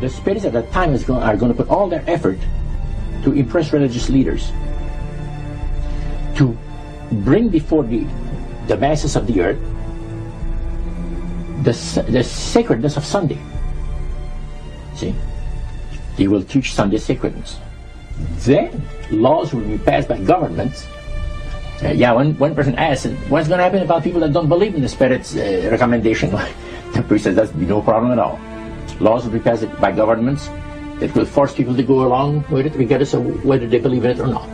The spirits at that time are going to put all their effort to impress religious leaders, to bring before the masses of the earth the sacredness of Sunday. See? They will teach Sunday sacredness. Then laws will be passed by governments. One person asked, what's going to happen about people that don't believe in the Spirit's recommendation? The priest says, that's no problem at all. Laws will be passed by governments that will force people to go along with it, regardless of whether they believe in it or not.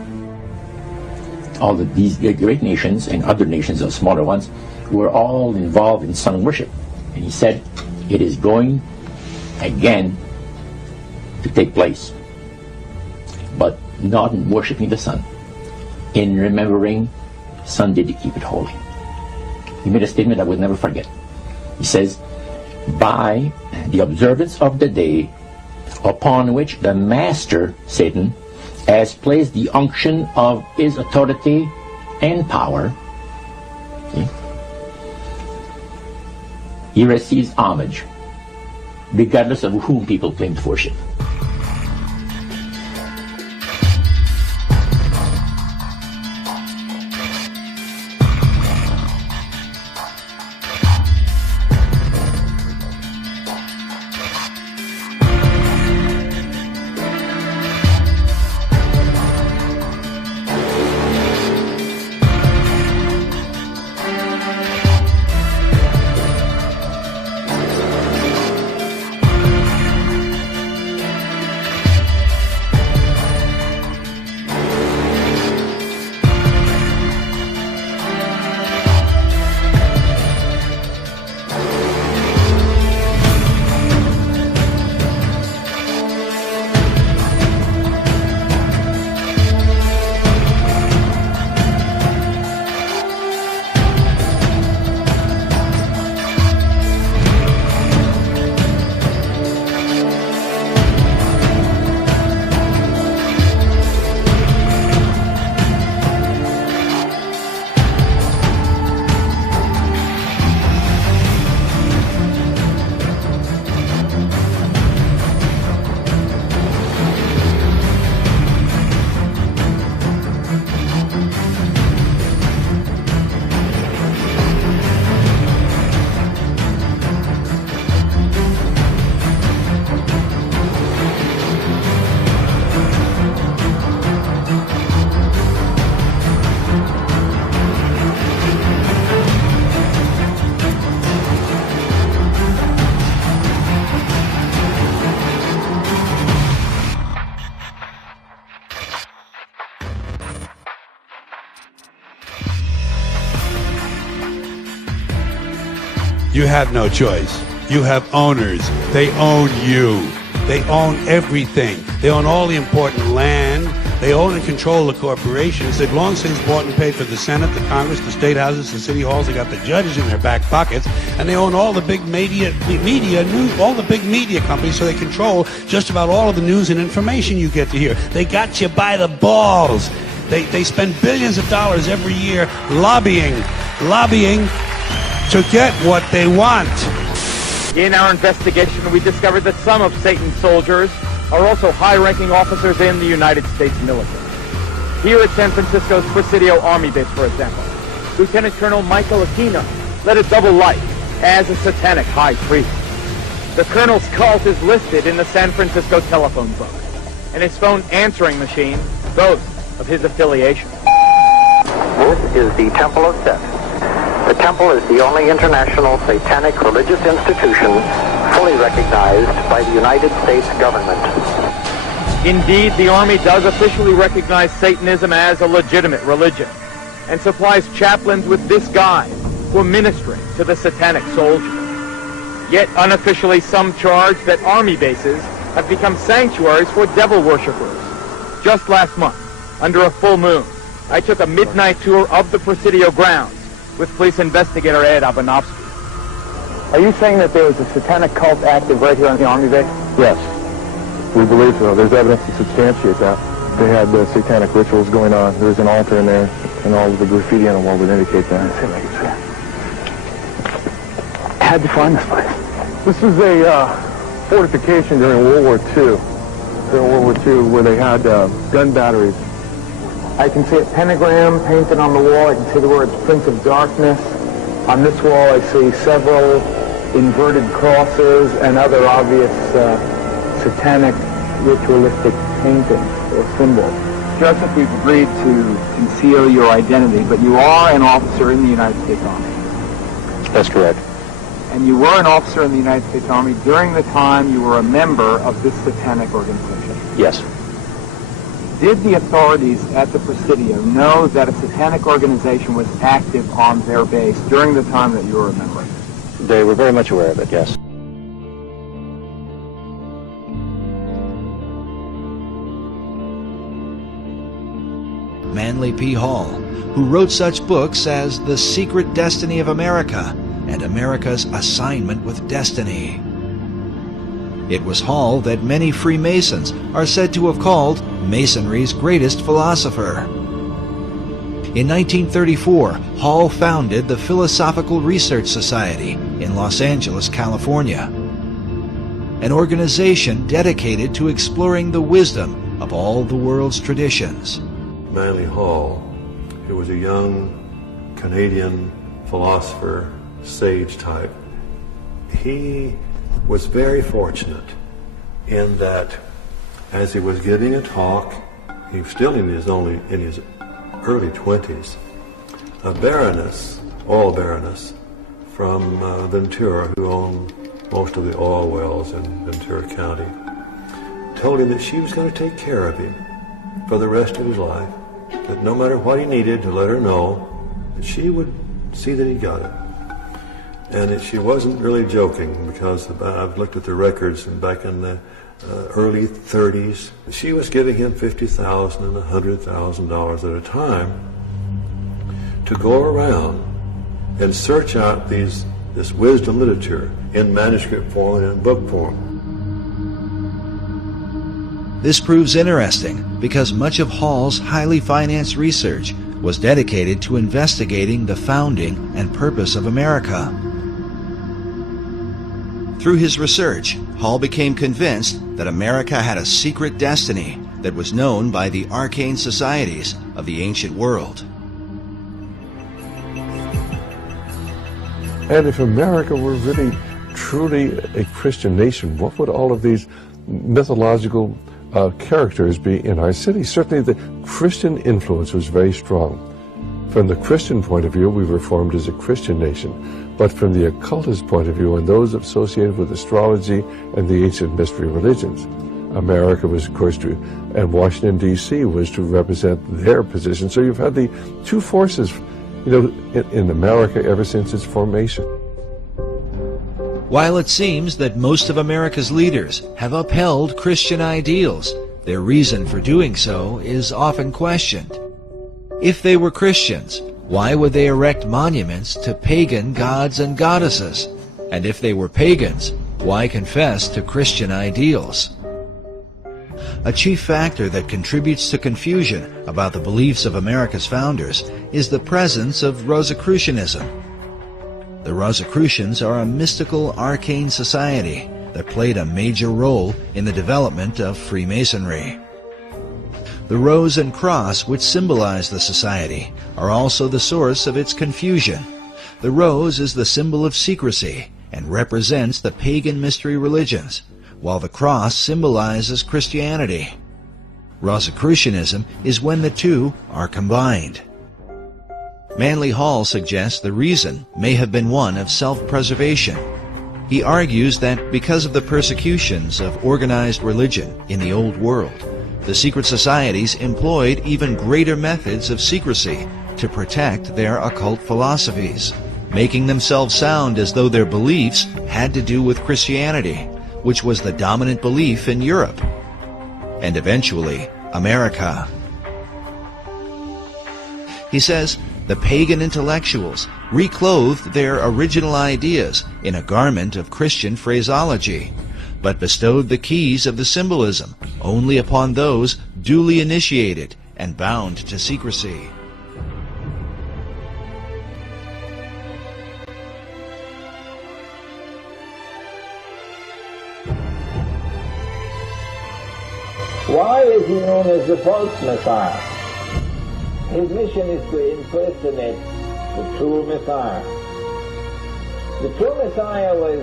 All of these great nations and other nations, or smaller ones, were all involved in sun worship. And he said, it is going again to take place, but not in worshiping the sun, in remembering Sunday to keep it holy. He made a statement I will never forget. He says, by the observance of the day upon which the master, Satan, has placed the unction of his authority and power, see, he receives homage, regardless of whom people claim to worship. You have no choice. You have owners. They own you. They own everything. They own all the important land. They own and control the corporations. They've long since bought and paid for the Senate, the Congress, the state houses, the city halls. They got the judges in their back pockets, and they own all the big all the big media companies. So they control just about all of the news and information you get to hear. They got you by the balls. They spend billions of dollars every year lobbying to get what they want. In our investigation, we discovered that some of Satan's soldiers are also high-ranking officers in the United States military. Here at San Francisco's Presidio Army Base, for example, Lieutenant Colonel Michael Aquino led a double life as a satanic high priest. The colonel's cult is listed in the San Francisco telephone book, and his phone answering machine boasts of his affiliation. This is the Temple of Set. The temple is the only international satanic religious institution fully recognized by the United States government. Indeed, the Army does officially recognize Satanism as a legitimate religion and supplies chaplains with this guide for ministering to the satanic soldiers. Yet unofficially, some charge that Army bases have become sanctuaries for devil worshippers. Just last month, under a full moon, I took a midnight tour of the Presidio grounds with police investigator Ed Abanovsky. Are you saying that there was a satanic cult active right here on the Army base? Yes, we believe so. There's evidence to substantiate that. They had satanic rituals going on. There's an altar in there, and all of the graffiti on the wall would indicate that. Let's see if I can see. How'd you find this place? This is a fortification during World War II. During World War II, where they had gun batteries. I can see a pentagram painted on the wall. I can see the words Prince of Darkness. On this wall, I see several inverted crosses and other obvious satanic ritualistic paintings or symbols. Joseph, we've agreed to conceal your identity, but you are an officer in the United States Army. That's correct. And you were an officer in the United States Army during the time you were a member of this satanic organization. Yes. Did the authorities at the Presidio know that a satanic organization was active on their base during the time that you were a member? They were very much aware of it, yes. Manly P. Hall, who wrote such books as The Secret Destiny of America and America's Assignment with Destiny. It was Hall that many Freemasons are said to have called Masonry's greatest philosopher. In 1934, Hall founded the Philosophical Research Society in Los Angeles, California, an organization dedicated to exploring the wisdom of all the world's traditions. Manly Hall, who was a young Canadian philosopher, sage type, he was very fortunate in that as he was giving a talk, he was still in his early 20s, a baroness, oil baroness from Ventura, who owned most of the oil wells in Ventura County, told him that she was going to take care of him for the rest of his life, that no matter what he needed, to let her know that she would see that he got it. And that she wasn't really joking, because I've looked at the records, and back in the early 30s, she was giving him $50,000 and $100,000 at a time to go around and search out this wisdom literature in manuscript form and in book form. This proves interesting because much of Hall's highly financed research was dedicated to investigating the founding and purpose of America. Through his research, Hall became convinced that America had a secret destiny that was known by the arcane societies of the ancient world. And if America were really, truly a Christian nation, what would all of these mythological characters be in our city? Certainly the Christian influence was very strong. From the Christian point of view, we were formed as a Christian nation. But from the occultist point of view, and those associated with astrology and the ancient mystery religions, America was, of course, and Washington, D.C. was to represent their position. So you've had the two forces, in America ever since its formation. While it seems that most of America's leaders have upheld Christian ideals, their reason for doing so is often questioned. If they were Christians, why would they erect monuments to pagan gods and goddesses? And if they were pagans, why confess to Christian ideals? A chief factor that contributes to confusion about the beliefs of America's founders is the presence of Rosicrucianism. The Rosicrucians are a mystical, arcane society that played a major role in the development of Freemasonry. The rose and cross, which symbolize the society, are also the source of its confusion. The rose is the symbol of secrecy and represents the pagan mystery religions, while the cross symbolizes Christianity. Rosicrucianism is when the two are combined. Manly Hall suggests the reason may have been one of self-preservation. He argues that because of the persecutions of organized religion in the Old World, the secret societies employed even greater methods of secrecy to protect their occult philosophies, making themselves sound as though their beliefs had to do with Christianity, which was the dominant belief in Europe, and eventually America. He says the pagan intellectuals reclothed their original ideas in a garment of Christian phraseology, but bestowed the keys of the symbolism only upon those duly initiated and bound to secrecy. Why is he known as the false Messiah? His mission is to impersonate the true Messiah. The true Messiah was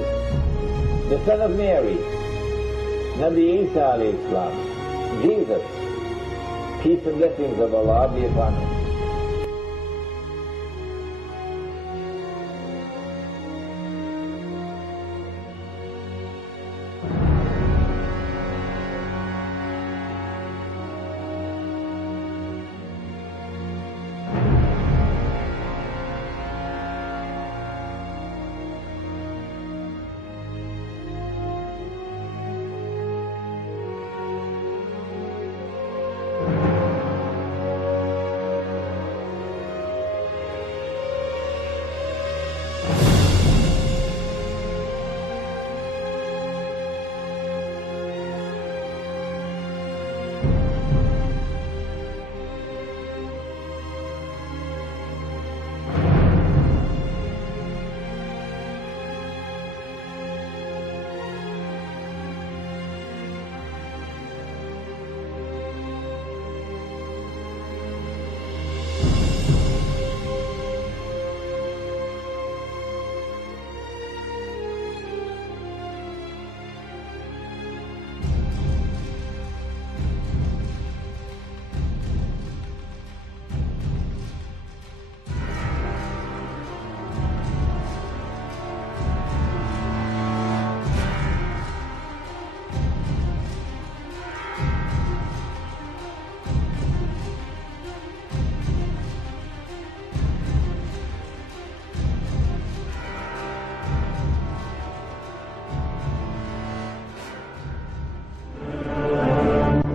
the son of Mary, Nabi Isa alayhi salam, Jesus. Peace and blessings of Allah be upon him.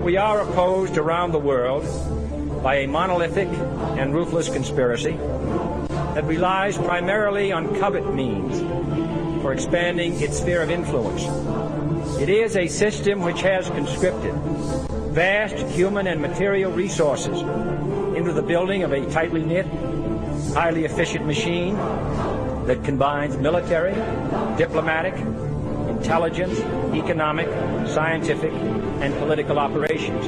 We are opposed around the world by a monolithic and ruthless conspiracy that relies primarily on covert means for expanding its sphere of influence. It is a system which has conscripted vast human and material resources into the building of a tightly knit, highly efficient machine that combines military, diplomatic, intelligence, economic, scientific, and political operations.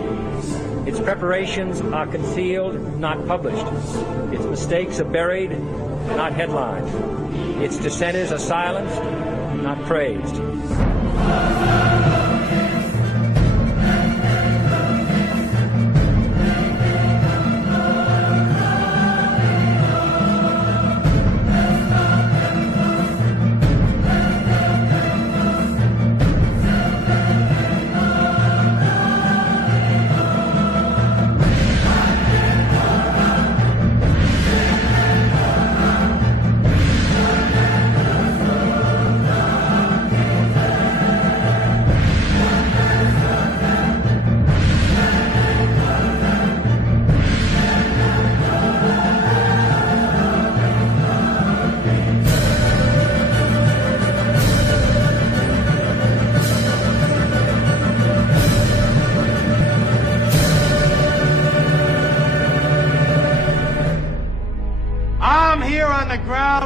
Its preparations are concealed, not published. Its mistakes are buried, not headlined. Its dissenters are silenced, not praised.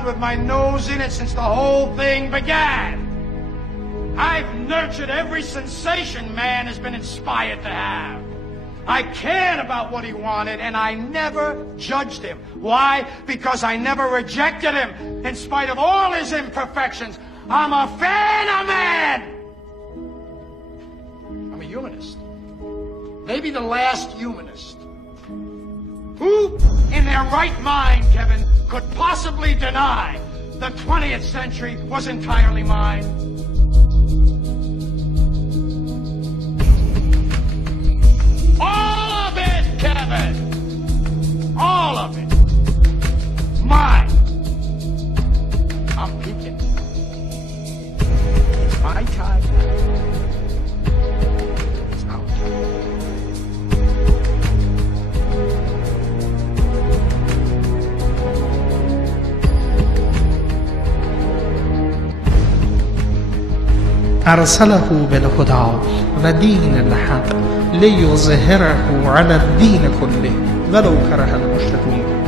With my nose in it since the whole thing began. I've nurtured every sensation man has been inspired to have. I cared about what he wanted, and I never judged him. Why? Because I never rejected him. In spite of all his imperfections, I'm a fan of man. I'm a humanist. Maybe the last humanist. Who in their right mind, Kevin, could possibly deny the 20th century was entirely mine? All of it, Kevin! All of it. Mine. I'm peeking. It's my time. It's our time. أرسله بالهدى ودين الحق ليظهره على الدين كله ولو كره المشركون.